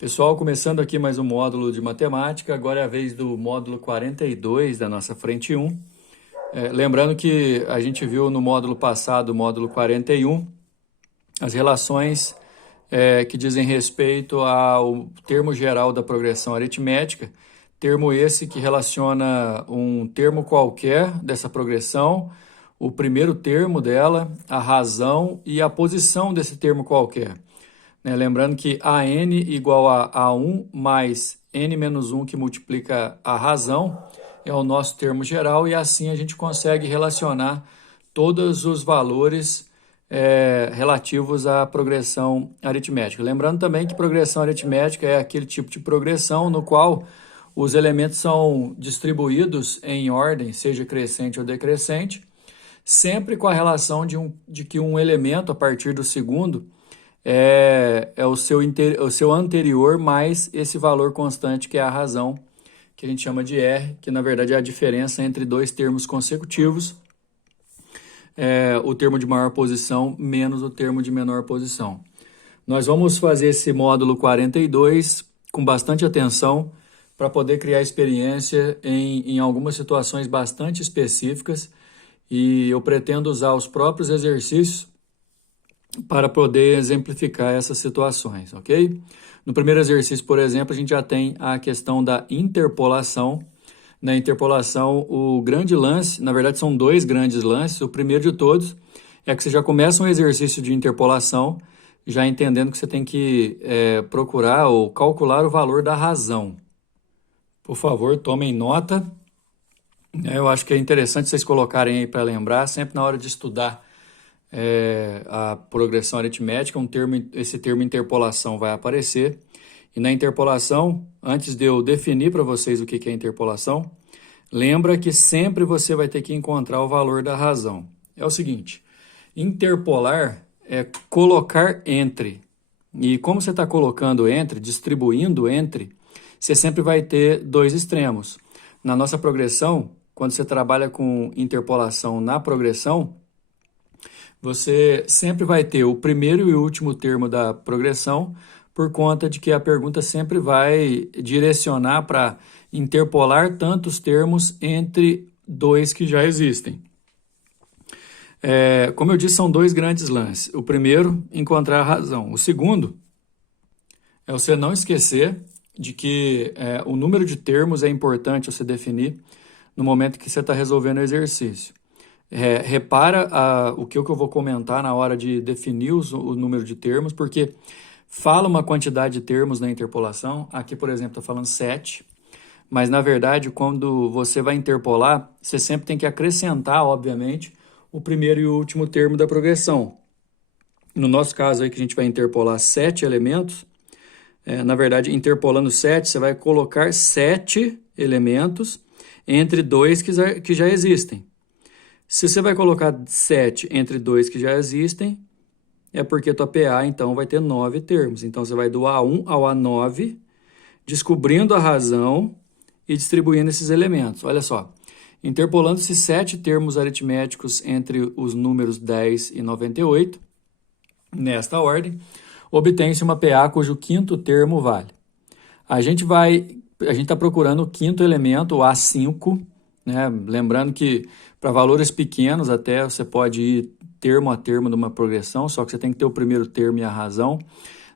Pessoal, começando aqui mais um módulo de matemática, agora é a vez do módulo 42 da nossa frente 1. Lembrando que a gente viu no módulo passado, o módulo 41, as relações que dizem respeito ao termo geral da progressão aritmética, termo esse que relaciona um termo qualquer dessa progressão, o primeiro termo dela, a razão e a posição desse termo qualquer. Lembrando que AN igual a A1 mais N menos 1 que multiplica a razão é o nosso termo geral e assim a gente consegue relacionar todos os valores relativos à progressão aritmética. Lembrando também que progressão aritmética é aquele tipo de progressão no qual os elementos são distribuídos em ordem, seja crescente ou decrescente, sempre com a relação de que um elemento, a partir do segundo, é o seu anterior mais esse valor constante que é a razão, que a gente chama de R, que na verdade é a diferença entre dois termos consecutivos, o termo de maior posição menos o termo de menor posição. Nós vamos fazer esse módulo 42 com bastante atenção para poder criar experiência em algumas situações bastante específicas e eu pretendo usar os próprios exercícios para poder exemplificar essas situações, ok? No primeiro exercício, por exemplo, a gente já tem a questão da interpolação. Na interpolação, o grande lance, na verdade são dois grandes lances. O primeiro de todos é que você já começa um exercício de interpolação, já entendendo que você tem que procurar ou calcular o valor da razão. Por favor, tomem nota. Eu acho que é interessante vocês colocarem aí para lembrar, sempre na hora de estudar a progressão aritmética, esse termo interpolação vai aparecer. E na interpolação, antes de eu definir para vocês o que é interpolação, lembra que sempre você vai ter que encontrar o valor da razão. É o seguinte, interpolar é colocar entre. E como você está colocando entre, distribuindo entre, você sempre vai ter dois extremos. Na nossa progressão, quando você trabalha com interpolação na progressão, você sempre vai ter o primeiro e o último termo da progressão, por conta de que a pergunta sempre vai direcionar para interpolar tantos termos entre dois que já existem. Como eu disse, são dois grandes lances. O primeiro, encontrar a razão. O segundo é você não esquecer de que o número de termos é importante você definir no momento que você está resolvendo o exercício. Repara o que eu vou comentar na hora de definir o número de termos, porque fala uma quantidade de termos na interpolação. Aqui, por exemplo, estou falando 7, mas na verdade, quando você vai interpolar, você sempre tem que acrescentar, obviamente, o primeiro e o último termo da progressão. No nosso caso aí, que a gente vai interpolar 7 elementos, na verdade, interpolando 7, você vai colocar 7 elementos entre dois que já existem. Se você vai colocar 7 entre dois que já existem, é porque tua PA, então, vai ter 9 termos. Então, você vai do A1 ao A9, descobrindo a razão e distribuindo esses elementos. Olha só, interpolando-se 7 termos aritméticos entre os números 10 e 98, nesta ordem, obtém-se uma PA cujo quinto termo vale. A gente está procurando o quinto elemento, o A5, né? Lembrando que para valores pequenos até você pode ir termo a termo de uma progressão, só que você tem que ter o primeiro termo e a razão.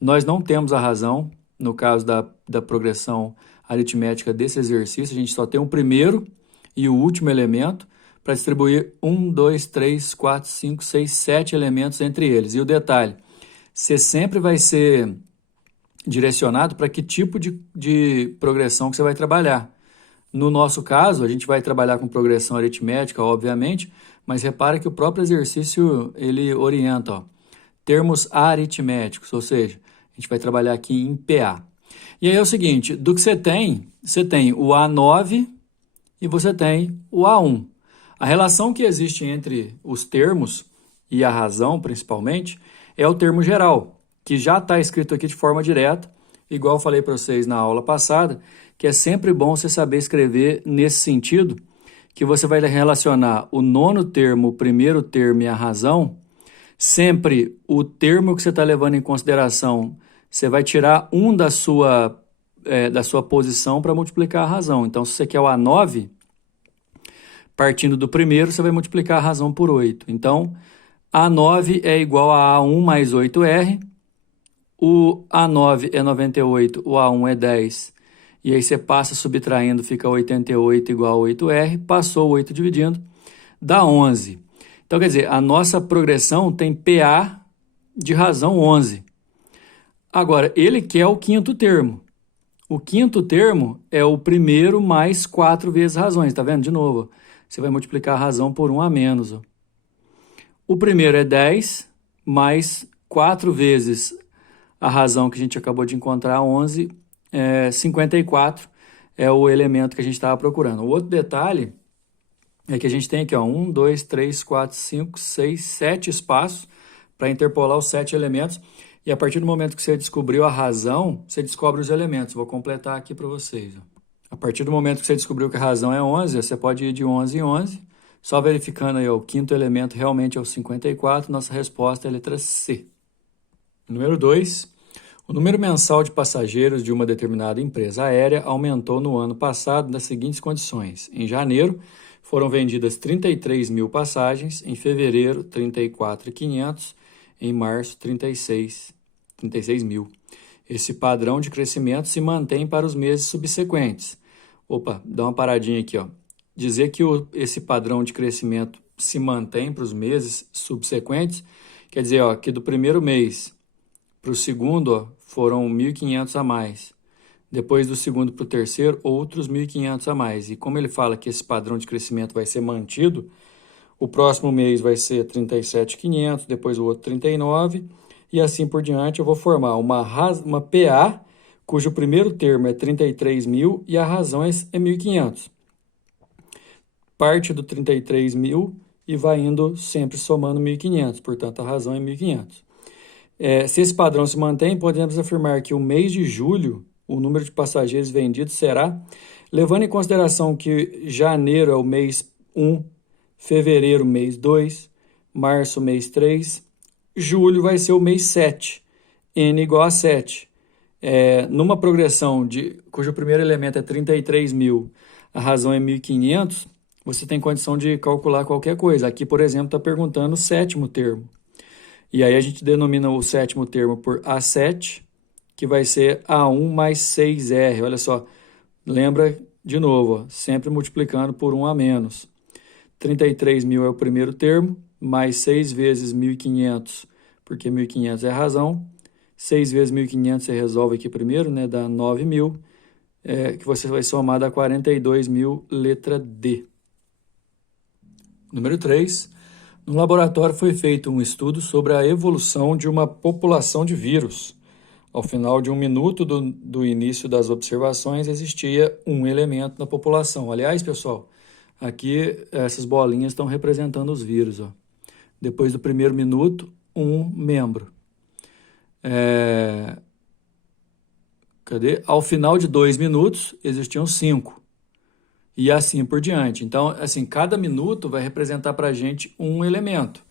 Nós não temos a razão no caso da progressão aritmética desse exercício, a gente só tem o primeiro e o último elemento para distribuir 1, 2, 3, 4, 5, 6, 7 elementos entre eles. E o detalhe, você sempre vai ser direcionado para que tipo de progressão que você vai trabalhar. No nosso caso, a gente vai trabalhar com progressão aritmética, obviamente, mas repara que o próprio exercício ele orienta, termos aritméticos, ou seja, a gente vai trabalhar aqui em PA. E aí é o seguinte, do que você tem o A9 e você tem o A1. A relação que existe entre os termos e a razão, principalmente, é o termo geral, que já está escrito aqui de forma direta, igual eu falei para vocês na aula passada, que é sempre bom você saber escrever nesse sentido, que você vai relacionar o nono termo, o primeiro termo e a razão, sempre o termo que você está levando em consideração você vai tirar 1 da sua posição para multiplicar a razão. Então, se você quer o A9, partindo do primeiro, você vai multiplicar a razão por 8. Então, A9 é igual a A1 mais 8R, o A9 é 98, o A1 é 10, e aí você passa subtraindo, fica 88 igual a 8R, passou 8 dividindo, dá 11. Então, quer dizer, a nossa progressão tem PA de razão 11. Agora, ele quer o quinto termo. O quinto termo é o primeiro mais 4 vezes razões, tá vendo? De novo, você vai multiplicar a razão por 1 a menos. Ó. O primeiro é 10, mais 4 vezes a razão que a gente acabou de encontrar, 11, 54, é o elemento que a gente estava procurando. O outro detalhe é que a gente tem aqui, ó, 1, 2, 3, 4, 5, 6, 7 espaços para interpolar os 7 elementos. E a partir do momento que você descobriu a razão, você descobre os elementos. Vou completar aqui para vocês. Ó. A partir do momento que você descobriu que a razão é 11, você pode ir de 11 em 11. Só verificando aí, ó, o quinto elemento realmente é o 54. Nossa resposta é a letra C. Número 2. O número mensal de passageiros de uma determinada empresa aérea aumentou no ano passado nas seguintes condições. Em janeiro, foram vendidas 33 mil passagens, em fevereiro, 34.500, em março, 36 mil. Esse padrão de crescimento se mantém para os meses subsequentes. Opa, dá uma paradinha aqui, ó. Dizer que esse padrão de crescimento se mantém para os meses subsequentes, quer dizer, ó, que do primeiro mês para o segundo, ó, foram 1.500 a mais. Depois do segundo para o terceiro, outros 1.500 a mais. E como ele fala que esse padrão de crescimento vai ser mantido, o próximo mês vai ser 37.500, depois o outro 39, e assim por diante eu vou formar uma PA, cujo primeiro termo é 33 mil e a razão é 1.500. Parte do 33 mil e vai indo sempre somando 1.500, portanto a razão é 1.500. Se esse padrão se mantém, podemos afirmar que o mês de julho, o número de passageiros vendidos será, levando em consideração que janeiro é o mês 1, fevereiro mês 2, março mês 3, julho vai ser o mês 7, N igual a 7. Numa progressão cujo primeiro elemento é 33 mil, a razão é 1.500, você tem condição de calcular qualquer coisa. Aqui, por exemplo, está perguntando o sétimo termo. E aí a gente denomina o sétimo termo por A7, que vai ser A1 mais 6R. Olha só, lembra de novo, ó, sempre multiplicando por 1 a menos. 33 mil é o primeiro termo, mais 6 vezes 1.500, porque 1.500 é a razão. 6 vezes 1.500 você resolve aqui primeiro, né? Dá 9 mil, que você vai somar da 42 mil, letra D. Número 3. No laboratório foi feito um estudo sobre a evolução de uma população de vírus. Ao final de 1 minuto do início das observações, existia um elemento na população. Aliás, pessoal, aqui essas bolinhas estão representando os vírus. Ó. Depois do primeiro minuto, um membro. Ao final de 2 minutos, existiam 5. E assim por diante. Então, assim, cada minuto vai representar para a gente um elemento.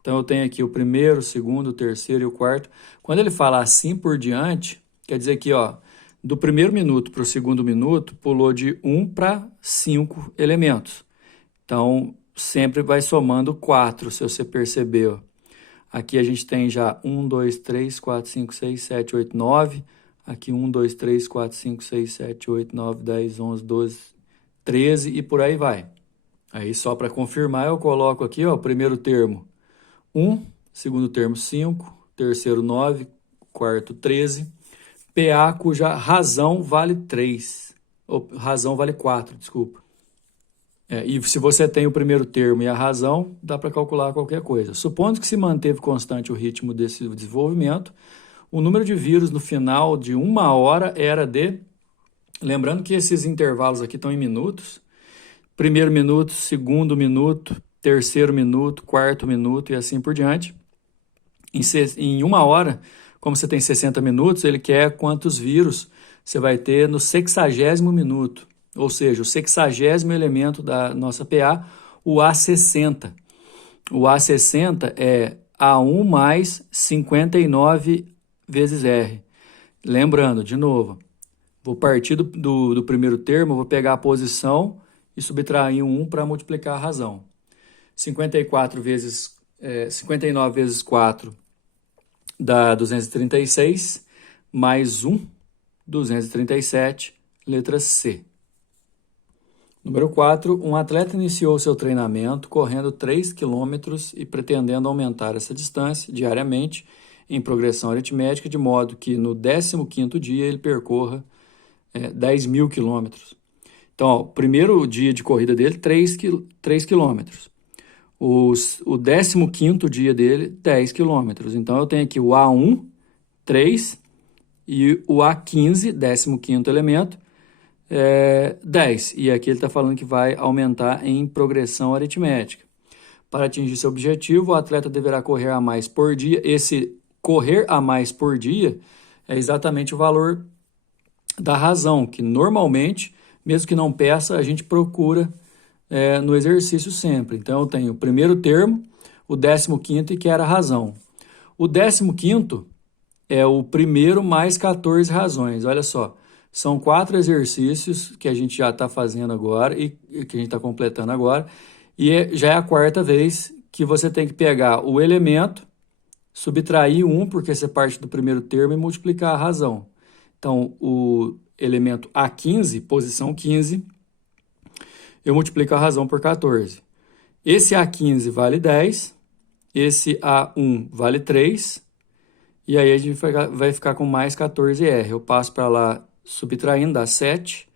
Então, eu tenho aqui o primeiro, o segundo, o terceiro e o quarto. Quando ele fala assim por diante, quer dizer que, ó, do primeiro minuto para o segundo minuto, pulou de 1 para 5 elementos. Então, sempre vai somando 4, se você perceber. Ó. Aqui a gente tem já 1, 2, 3, 4, 5, 6, 7, 8, 9. Aqui 1, 2, 3, 4, 5, 6, 7, 8, 9, 10, 11, 12, 13 e por aí vai. Aí só para confirmar eu coloco aqui, ó, o primeiro termo 1, segundo termo 5, terceiro 9, quarto 13, PA cuja razão vale 3, ou razão vale 4, desculpa. E se você tem o primeiro termo e a razão, dá para calcular qualquer coisa. Supondo que se manteve constante o ritmo desse desenvolvimento, o número de vírus no final de 1 hora era de... Lembrando que esses intervalos aqui estão em minutos. Primeiro minuto, segundo minuto, terceiro minuto, quarto minuto e assim por diante. Em 1 hora, como você tem 60 minutos, ele quer quantos vírus você vai ter no 60º minuto. Ou seja, o 60º elemento da nossa PA, o A60. O A60 é A1 mais 59 vezes R. Lembrando, de novo, vou partir do primeiro termo, vou pegar a posição e subtrair um 1 para multiplicar a razão. 59 vezes 4 dá 236, mais 1, 237, letra C. Número 4, um atleta iniciou seu treinamento correndo 3 km e pretendendo aumentar essa distância diariamente em progressão aritmética, de modo que no 15º dia ele percorra 10.000 quilômetros. Então, ó, o primeiro dia de corrida dele, 3 quilômetros. O 15º dia dele, 10 quilômetros. Então, eu tenho aqui o A1, 3, e o A15, 15º elemento, 10. E aqui ele está falando que vai aumentar em progressão aritmética. Para atingir seu objetivo, o atleta deverá correr a mais por dia. Esse correr a mais por dia é exatamente o valor da razão, que normalmente, mesmo que não peça, a gente procura no exercício sempre. Então, eu tenho o primeiro termo, o 15º, que era a razão. O 15º é o primeiro mais 14 razões. Olha só, são 4 exercícios que a gente já está fazendo agora e que a gente está completando agora. E já é a 4ª vez que você tem que pegar o elemento, subtrair 1, porque você parte do primeiro termo, e multiplicar a razão. Então, o elemento A15, posição 15, eu multiplico a razão por 14. Esse A15 vale 10, esse A1 vale 3, e aí a gente vai ficar com mais 14R. Eu passo para lá subtraindo, dá 7.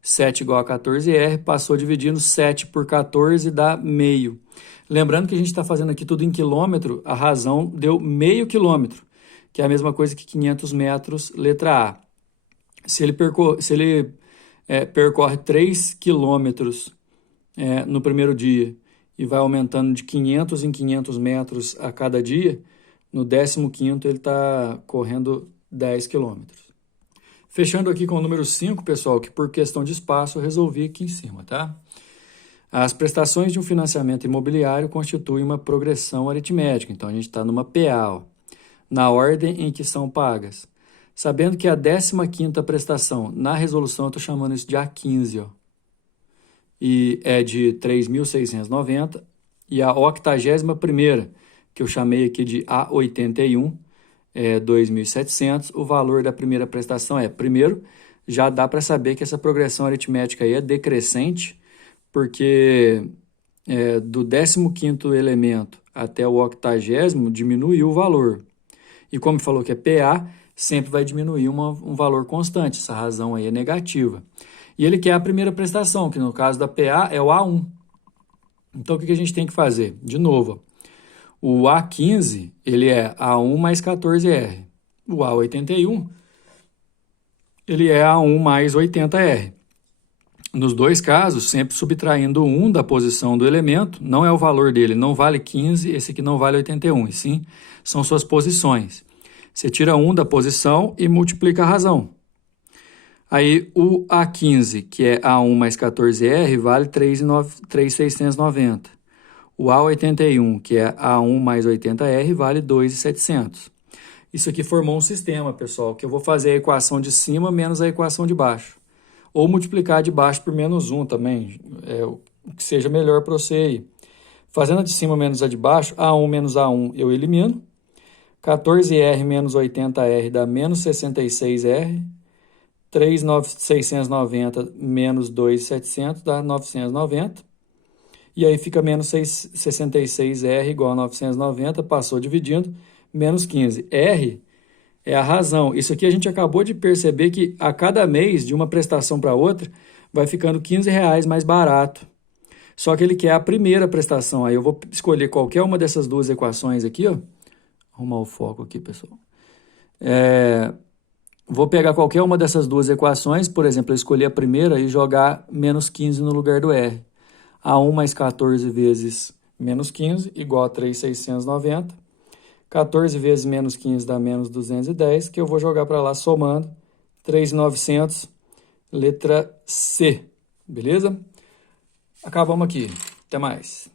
7 igual a 14R, passou dividindo 7 por 14, dá meio. Lembrando que a gente está fazendo aqui tudo em quilômetro, a razão deu meio quilômetro, que é a mesma coisa que 500 metros, letra A. Se ele percorre 3 quilômetros no primeiro dia e vai aumentando de 500 em 500 metros a cada dia, no 15º ele está correndo 10 quilômetros. Fechando aqui com o número 5, pessoal, que por questão de espaço eu resolvi aqui em cima, tá? As prestações de um financiamento imobiliário constituem uma progressão aritmética. Então, a gente está numa PA, ó, na ordem em que são pagas. Sabendo que a 15ª prestação, na resolução eu estou chamando isso de A15, ó, e é de 3.690, e a 81ª, que eu chamei aqui de A81, 2.700, o valor da primeira prestação primeiro, já dá para saber que essa progressão aritmética aí é decrescente, porque do 15º elemento até o 80º diminuiu o valor. E como falou que é PA, sempre vai diminuir um valor constante, essa razão aí é negativa. E ele quer a primeira prestação, que no caso da PA é o A1. Então, o que a gente tem que fazer? De novo, ó. O A15, ele é A1 mais 14R. O A81, ele é A1 mais 80R. Nos dois casos, sempre subtraindo 1 da posição do elemento, não é o valor dele, não vale 15, esse aqui não vale 81, e sim são suas posições. Você tira 1 da posição e multiplica a razão. Aí o A15, que é A1 mais 14R, vale 3.690. O A81, que é A1 mais 80R, vale 2.700. Isso aqui formou um sistema, pessoal, que eu vou fazer a equação de cima menos a equação de baixo. Ou multiplicar de baixo por menos 1 também, o que seja melhor para você aí. Fazendo a de cima menos a de baixo, A1 menos A1 eu elimino. 14R menos 80R dá menos 66R. 3.690 menos 2.700 dá 990. E aí fica menos 66R igual a 990, passou dividindo, menos 15. R é a razão. Isso aqui a gente acabou de perceber que a cada mês, de uma prestação para outra, vai ficando R$15 mais barato. Só que ele quer a primeira prestação. Aí eu vou escolher qualquer uma dessas duas equações aqui, ó. Arrumar o foco aqui, pessoal. Vou pegar qualquer uma dessas duas equações, por exemplo, eu escolher a primeira e jogar menos 15 no lugar do R. A1 mais 14 vezes menos 15, igual a 3.690. 14 vezes menos 15 dá menos 210, que eu vou jogar para lá somando. 3.900, letra C. Beleza? Acabamos aqui. Até mais.